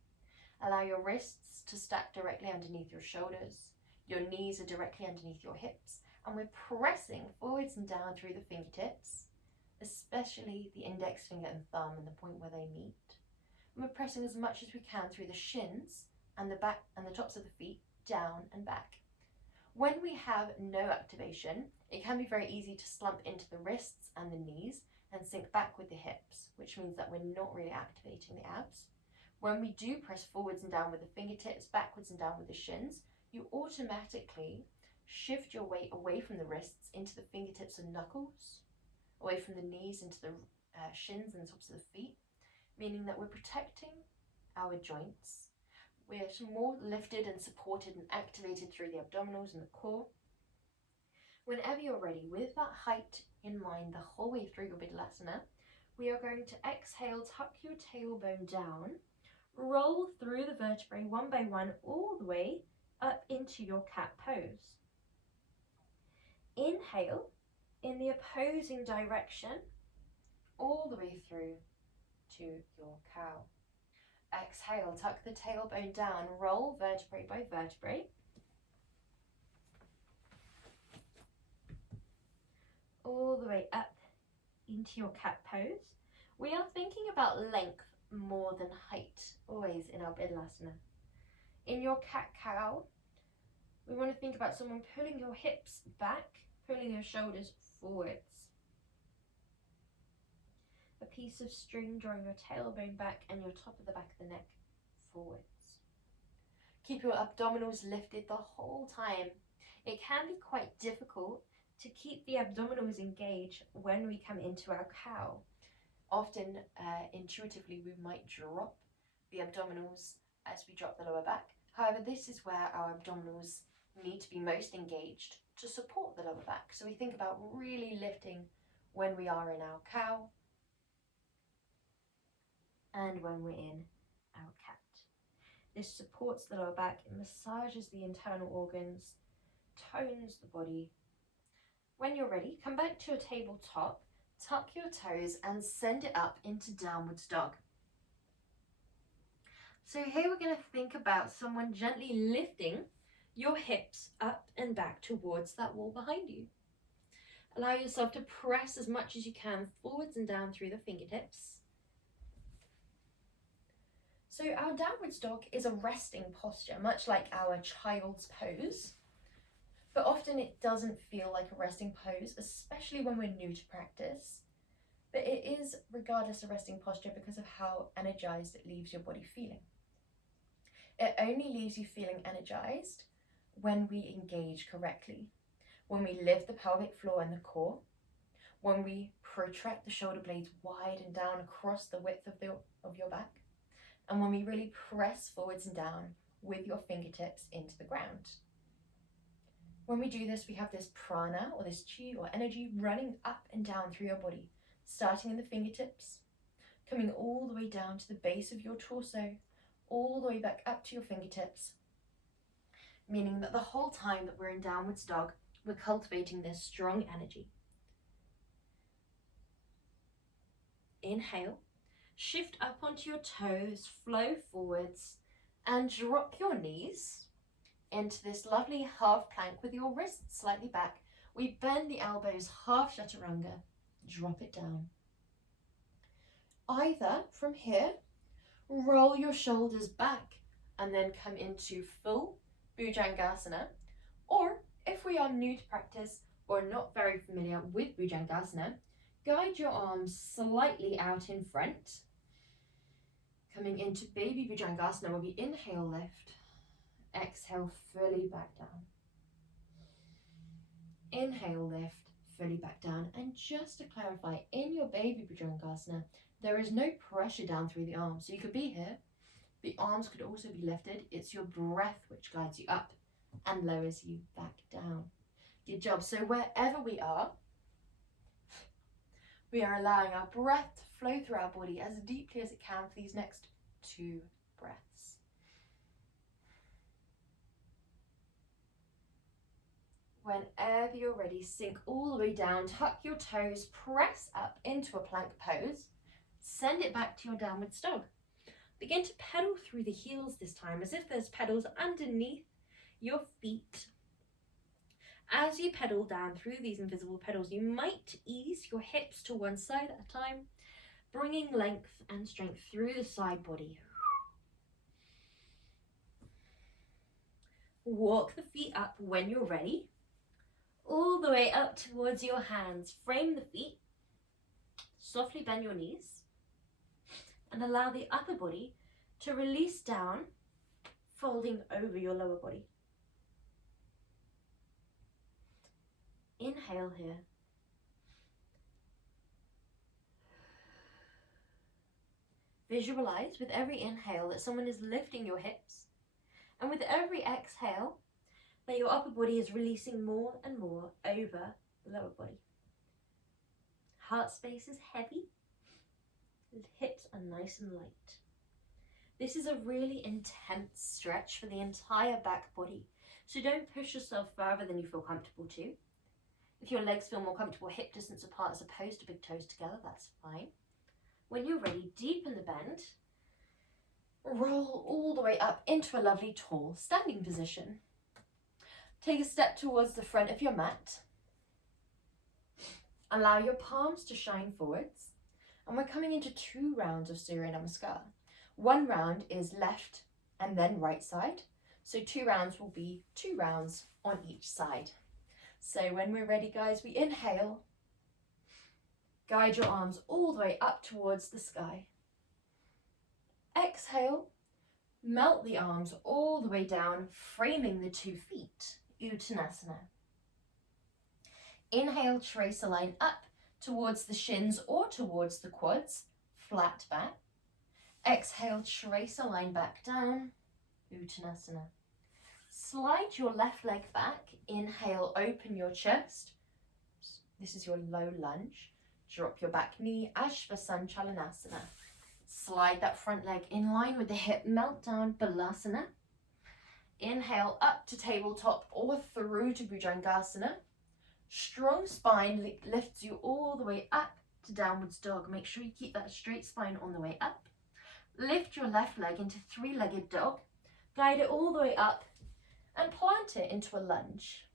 Allow your wrists to stack directly underneath your shoulders. Your knees are directly underneath your hips, and we're pressing forwards and down through the fingertips, especially the index finger and thumb and the point where they meet. And we're pressing as much as we can through the shins and the back and the tops of the feet, down and back. When we have no activation, it can be very easy to slump into the wrists and the knees and sink back with the hips, which means that we're not really activating the abs. When we do press forwards and down with the fingertips, backwards and down with the shins, you automatically shift your weight away from the wrists into the fingertips and knuckles, away from the knees into the shins and the tops of the feet, meaning that we're protecting our joints. We're more lifted and supported and activated through the abdominals and the core. Whenever you're ready, with that height in mind the whole way through your Vidyalasana, we are going to exhale, tuck your tailbone down, roll through the vertebrae one by one all the way up into your cat pose. Inhale in the opposing direction, all the way through to your cow. Exhale, tuck the tailbone down, roll vertebrae by vertebrae. All the way up into your cat pose. We are thinking about length more than height, always in our Bidalasana. In your cat-cow, we want to think about someone pulling your hips back, pulling your shoulders forwards. A piece of string drawing your tailbone back and your top of the back of the neck forwards. Keep your abdominals lifted the whole time. It can be quite difficult to keep the abdominals engaged when we come into our cow. Often, intuitively, we might drop the abdominals as we drop the lower back. However, this is where our abdominals need to be most engaged to support the lower back. So we think about really lifting when we are in our cow and when we're in our cat. This supports the lower back, it massages the internal organs, tones the body. When you're ready, come back to your tabletop, tuck your toes and send it up into downwards dog. So here we're going to think about someone gently lifting your hips up and back towards that wall behind you. Allow yourself to press as much as you can forwards and down through the fingertips. So our downwards dog is a resting posture, much like our child's pose. But often it doesn't feel like a resting pose, especially when we're new to practice. But it is regardless a resting posture because of how energized it leaves your body feeling. It only leaves you feeling energized when we engage correctly, when we lift the pelvic floor and the core, when we protract the shoulder blades wide and down across the width of your back, and when we really press forwards and down with your fingertips into the ground. When we do this, we have this prana, or this chi, or energy running up and down through your body, starting in the fingertips, coming all the way down to the base of your torso, all the way back up to your fingertips, meaning that the whole time that we're in downwards dog, we're cultivating this strong energy. Inhale, shift up onto your toes, flow forwards, and drop your knees into this lovely half plank with your wrists slightly back. We bend the elbows, half chaturanga, drop it down. Either from here, roll your shoulders back and then come into full Bhujangasana, or if we are new to practice or not very familiar with Bhujangasana, guide your arms slightly out in front, coming into baby Bhujangasana where we inhale, lift, exhale, fully back down. Inhale, lift, fully back down. And just to clarify, in your baby Bhujangasana, there is no pressure down through the arms. So you could be here, the arms could also be lifted. It's your breath which guides you up and lowers you back down. Good job. So wherever we are allowing our breath to flow through our body as deeply as it can for these next 2 breaths. Whenever you're ready, sink all the way down, tuck your toes, press up into a plank pose, send it back to your downward dog. Begin to pedal through the heels this time, as if there's pedals underneath your feet. As you pedal down through these invisible pedals, you might ease your hips to one side at a time, bringing length and strength through the side body. Walk the feet up when you're ready, all the way up towards your hands. Frame the feet, softly bend your knees, and allow the upper body to release down, folding over your lower body. Inhale here. Visualize with every inhale that someone is lifting your hips, and with every exhale that your upper body is releasing more and more over the lower body. Heart space is heavy, hips are nice and light. This is a really intense stretch for the entire back body, so don't push yourself further than you feel comfortable to. If your legs feel more comfortable hip distance apart as opposed to big toes together, that's fine. When you're ready, deepen the bend. Roll all the way up into a lovely tall standing position. Take a step towards the front of your mat. Allow your palms to shine forwards. And we're coming into 2 rounds of Surya Namaskar. 1 round is left and then right side. So 2 rounds will be 2 rounds on each side. So when we're ready, guys, we inhale. Guide your arms all the way up towards the sky. Exhale. Melt the arms all the way down, framing the 2 feet. Uttanasana. Inhale, trace a line up towards the shins or towards the quads, flat back. Exhale, trace a line back down, Uttanasana. Slide your left leg back. Inhale, open your chest. This is your low lunge. Drop your back knee, Ashvasanchalanasana. Slide that front leg in line with the hip, melt down, Balasana. Inhale, up to tabletop or through to Bhujangasana. Strong spine lifts you all the way up to downwards dog. Make sure you keep that straight spine on the way up. Lift your left leg into 3-legged dog. Guide it all the way up and plant it into a lunge.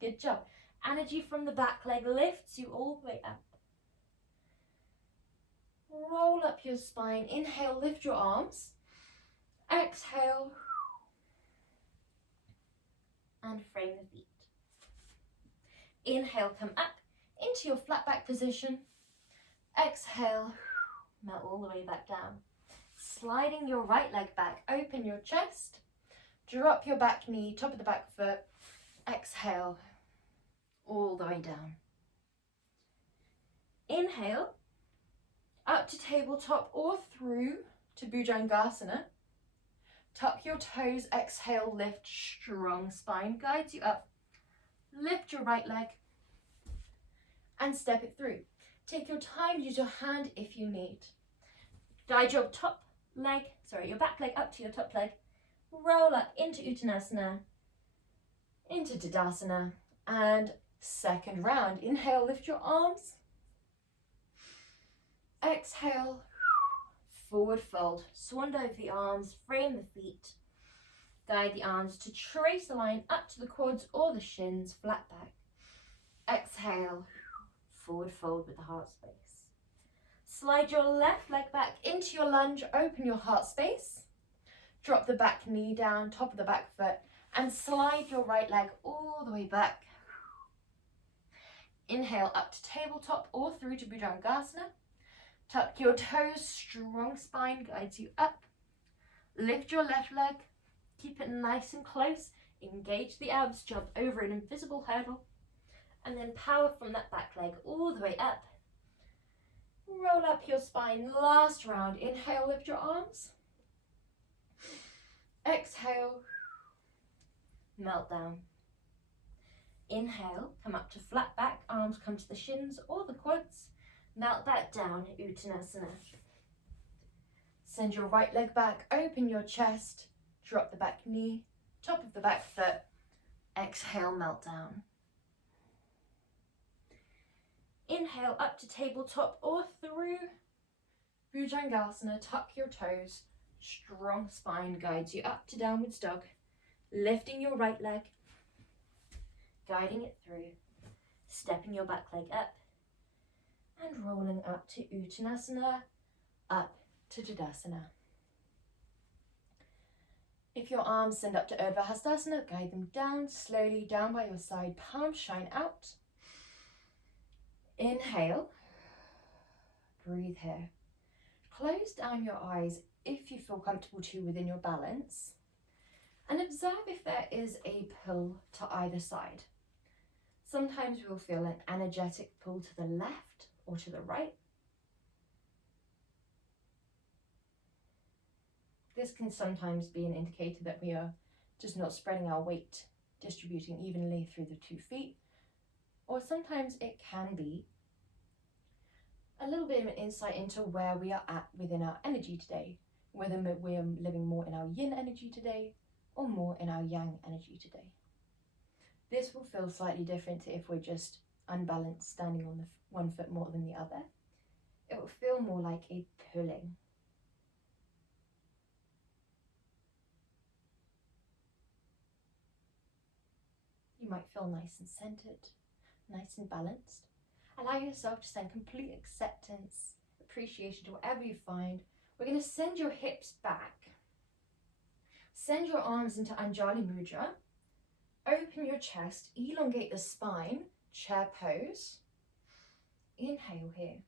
Good job. Energy from the back leg lifts you all the way up. Roll up your spine. Inhale, lift your arms. Exhale. And frame the feet. Inhale, come up into your flat back position. Exhale, melt all the way back down. Sliding your right leg back, open your chest. Drop your back knee, top of the back foot. Exhale, all the way down. Inhale, up to tabletop or through to Bhujangasana. Tuck your toes, exhale, lift, strong spine guides you up. Lift your right leg and step it through. Take your time, use your hand if you need. Guide your your back leg up to your top leg. Roll up into Uttanasana, into Tadasana, and second round. Inhale, lift your arms. Exhale, forward fold. Swan dive the arms, frame the feet. Guide the arms to trace a line up to the quads or the shins, flat back. Exhale, forward fold with the heart space. Slide your left leg back into your lunge, open your heart space. Drop the back knee down, top of the back foot, and slide your right leg all the way back. Inhale up to tabletop or through to Bhujangasana. Tuck your toes, strong spine guides you up. Lift your left leg, keep it nice and close. Engage the abs, jump over an invisible hurdle. And then power from that back leg all the way up. Roll up your spine, last round. Inhale, lift your arms. Exhale, melt down. Inhale, come up to flat back, arms come to the shins or the quads. Melt back down, Uttanasana. Send your right leg back, open your chest, drop the back knee, top of the back foot. Exhale, melt down. Inhale up to tabletop or through Bhujangasana. Tuck your toes. Strong spine guides you up to downwards dog. Lifting your right leg, guiding it through. Stepping your back leg up and rolling up to Uttanasana, up to Tadasana. If your arms send up to Urdhva Hastasana, guide them down, slowly down by your side, palms shine out. Inhale, breathe here. Close down your eyes if you feel comfortable to within your balance, and observe if there is a pull to either side. Sometimes we'll feel an energetic pull to the left or to the right. This can sometimes be an indicator that we are just not spreading our weight, distributing evenly through the 2 feet, or sometimes it can be a little bit of an insight into where we are at within our energy today, whether we're living more in our yin energy today or more in our yang energy today. This will feel slightly different to if we're just unbalanced, standing on the one foot more than the other. It will feel more like a pulling. You might feel nice and centered, nice and balanced. Allow yourself to send complete acceptance, appreciation to whatever you find. We're going to send your hips back. Send your arms into Anjali Mudra. Open your chest, elongate the spine, chair pose. Inhale here.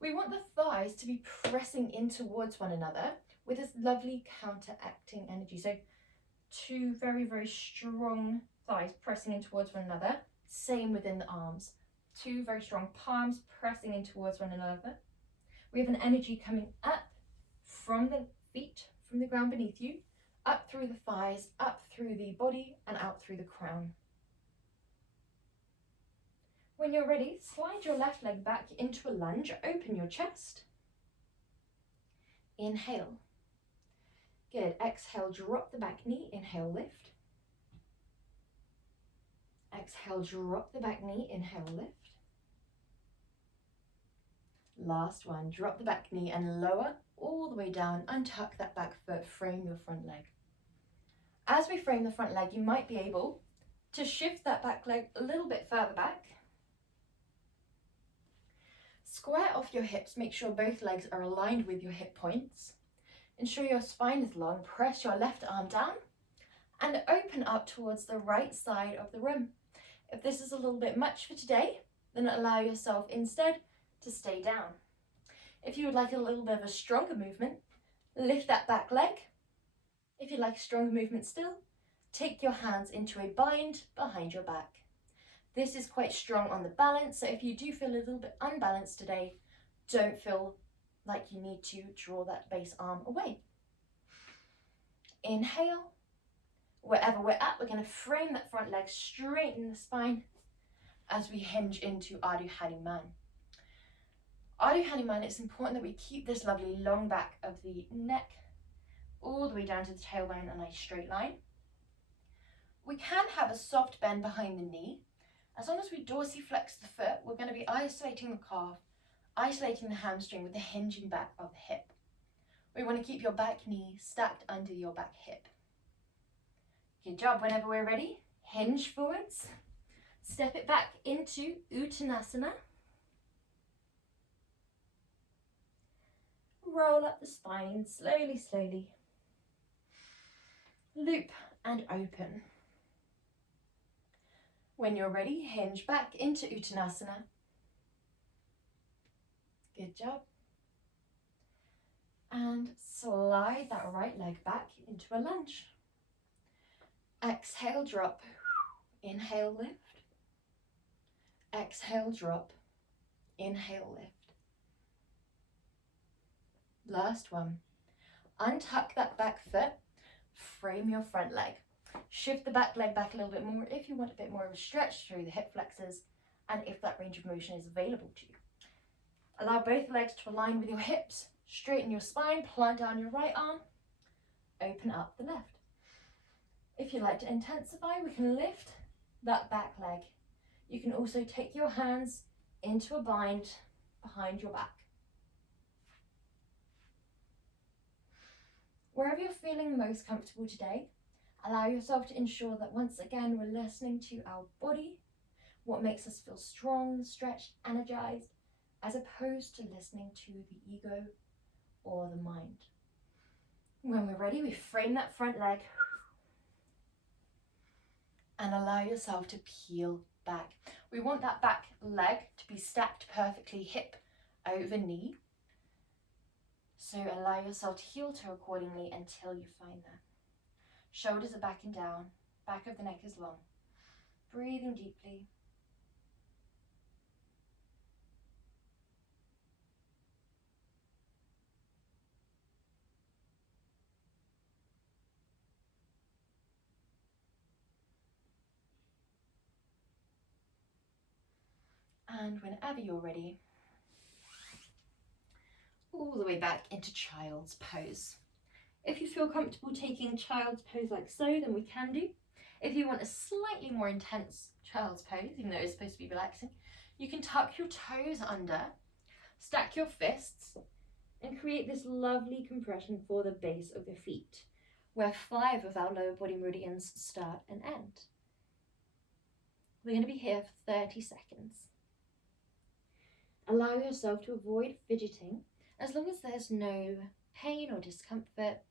We want the thighs to be pressing in towards one another with this lovely counteracting energy. So 2 very, very strong thighs pressing in towards one another. Same within the arms. 2 very strong palms pressing in towards one another. We have an energy coming up from the feet, from the ground beneath you, up through the thighs, up through the body, and out through the crown. When you're ready, slide your left leg back into a lunge. Open your chest. Inhale. Good. Exhale, drop the back knee. Inhale, lift. Exhale, drop the back knee. Inhale, lift. Last one. Drop the back knee and lower all the way down. Untuck that back foot. Frame your front leg. As we frame the front leg, you might be able to shift that back leg a little bit further back. Square off your hips. Make sure both legs are aligned with your hip points. Ensure your spine is long. Press your left arm down and open up towards the right side of the room. If this is a little bit much for today, then allow yourself instead to stay down. If you would like a little bit of a stronger movement, lift that back leg. If you'd like a stronger movement still, take your hands into a bind behind your back. This is quite strong on the balance, so if you do feel a little bit unbalanced today, don't feel like you need to draw that base arm away. Inhale. Wherever we're at, we're going to frame that front leg, straighten the spine as we hinge into Ardha Hanuman. Ardha Hanuman, it's important that we keep this lovely long back of the neck all the way down to the tailbone, a nice straight line. We can have a soft bend behind the knee. As long as we dorsiflex the foot, we're going to be isolating the calf, isolating the hamstring with the hinging back of the hip. We want to keep your back knee stacked under your back hip. Good job. Whenever we're ready, hinge forwards, step it back into Uttanasana. Roll up the spine slowly, slowly. Loop and open. When you're ready, hinge back into Uttanasana. Good job. And slide that right leg back into a lunge. Exhale, drop. Inhale, lift. Exhale, drop. Inhale, lift. Last one. Untuck that back foot. Frame your front leg. Shift the back leg back a little bit more if you want a bit more of a stretch through the hip flexors and if that range of motion is available to you. Allow both legs to align with your hips. Straighten your spine. Plant down your right arm. Open up the left. If you'd like to intensify, we can lift that back leg. You can also take your hands into a bind behind your back. Wherever you're feeling most comfortable today, allow yourself to ensure that once again we're listening to our body, what makes us feel strong, stretched, energized, as opposed to listening to the ego or the mind. When we're ready, we frame that front leg and allow yourself to peel back. We want that back leg to be stacked perfectly, hip over knee. So allow yourself to heel toe accordingly until you find that. Shoulders are back and down, back of the neck is long. Breathing deeply. And whenever you're ready, all the way back into child's pose. If you feel comfortable taking child's pose like so, then we can do. If you want a slightly more intense child's pose, even though it's supposed to be relaxing, you can tuck your toes under, stack your fists, and create this lovely compression for the base of your feet, where 5 of our lower body meridians start and end. We're going to be here for 30 seconds. Allow yourself to avoid fidgeting, as long as there's no pain or discomfort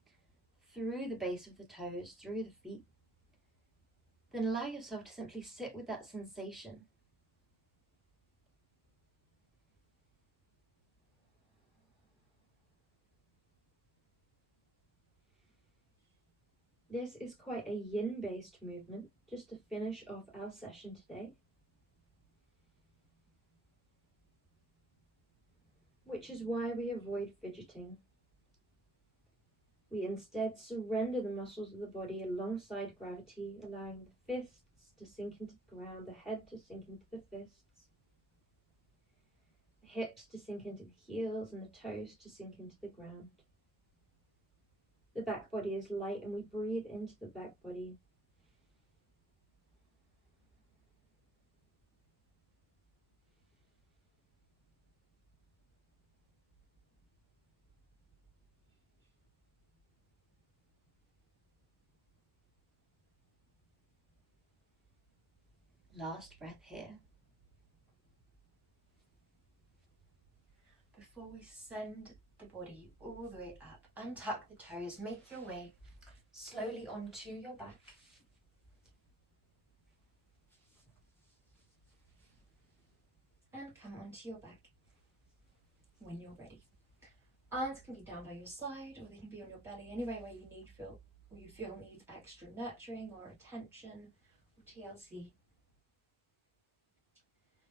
through the base of the toes, through the feet. Then allow yourself to simply sit with that sensation. This is quite a yin-based movement, just to finish off our session today, which is why we avoid fidgeting. We instead surrender the muscles of the body alongside gravity, allowing the fists to sink into the ground, the head to sink into the fists, the hips to sink into the heels, and the toes to sink into the ground. The back body is light, and we breathe into the back body. Last breath here. Before we send the body all the way up, untuck the toes, make your way slowly onto your back. And come onto your back when you're ready. Arms can be down by your side, or they can be on your belly, anywhere where you feel needs extra nurturing or attention or TLC.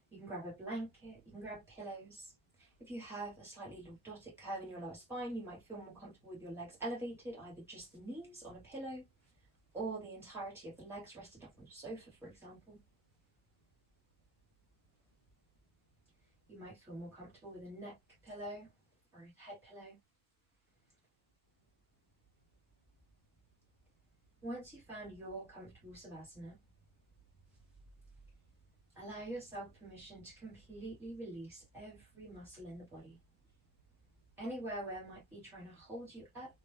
You can grab a blanket, you can grab pillows. If you have a slightly lordotic curve in your lower spine, you might feel more comfortable with your legs elevated, either just the knees on a pillow or the entirety of the legs rested up on a sofa, for example. You might feel more comfortable with a neck pillow or a head pillow. Once you've found your comfortable Savasana, allow yourself permission to completely release every muscle in the body. Anywhere where it might be trying to hold you up,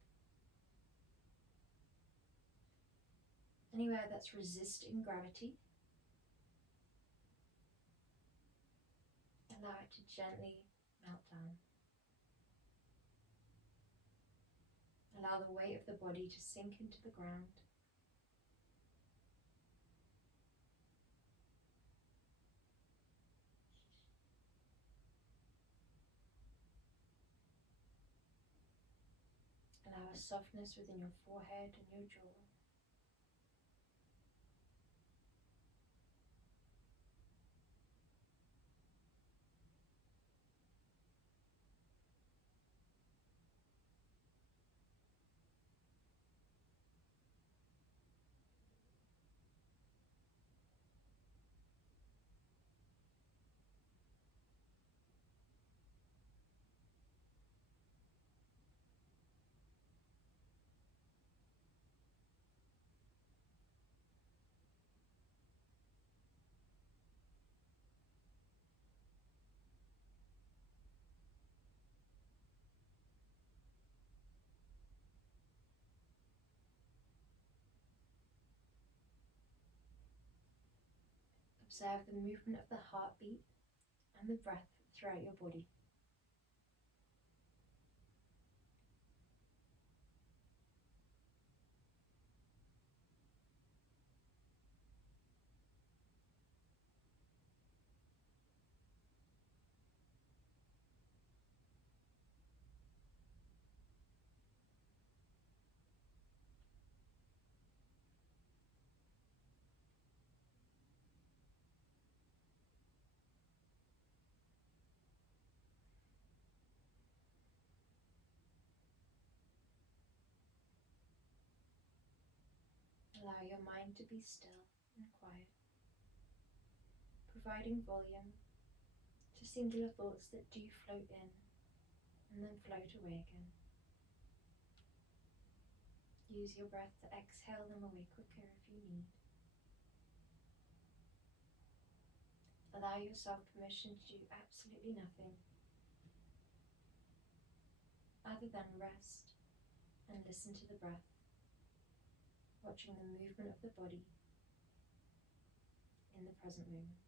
anywhere that's resisting gravity, allow it to gently melt down. Allow the weight of the body to sink into the ground. Allow a softness within your forehead and your jaw. Observe the movement of the heartbeat and the breath throughout your body. Allow your mind to be still and quiet, providing volume to singular thoughts that do float in and then float away again. Use your breath to exhale them away quicker if you need. Allow yourself permission to do absolutely nothing other than rest and listen to the breath, watching the movement of the body in the present moment.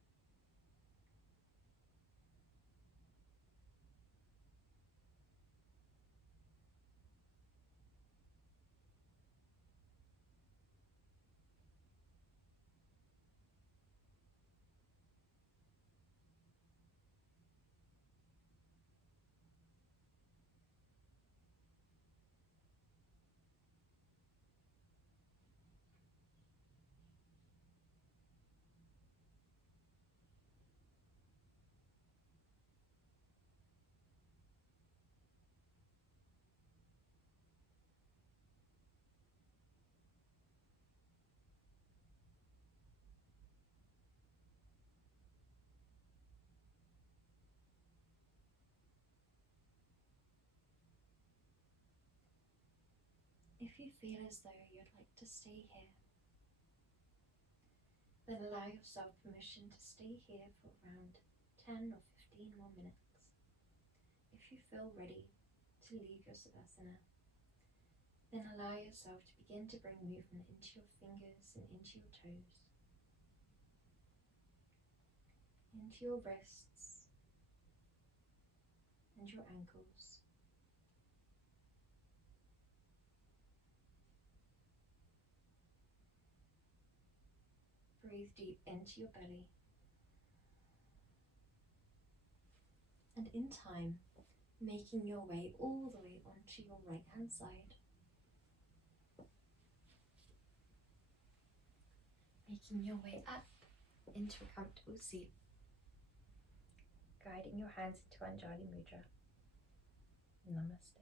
If you feel as though you'd like to stay here, then allow yourself permission to stay here for around 10 or 15 more minutes. If you feel ready to leave your Savasana, then allow yourself to begin to bring movement into your fingers and into your toes, into your wrists and your ankles. Breathe deep into your belly, and in time, making your way all the way onto your right hand side. Making your way up into a comfortable seat, guiding your hands into Anjali Mudra. Namaste.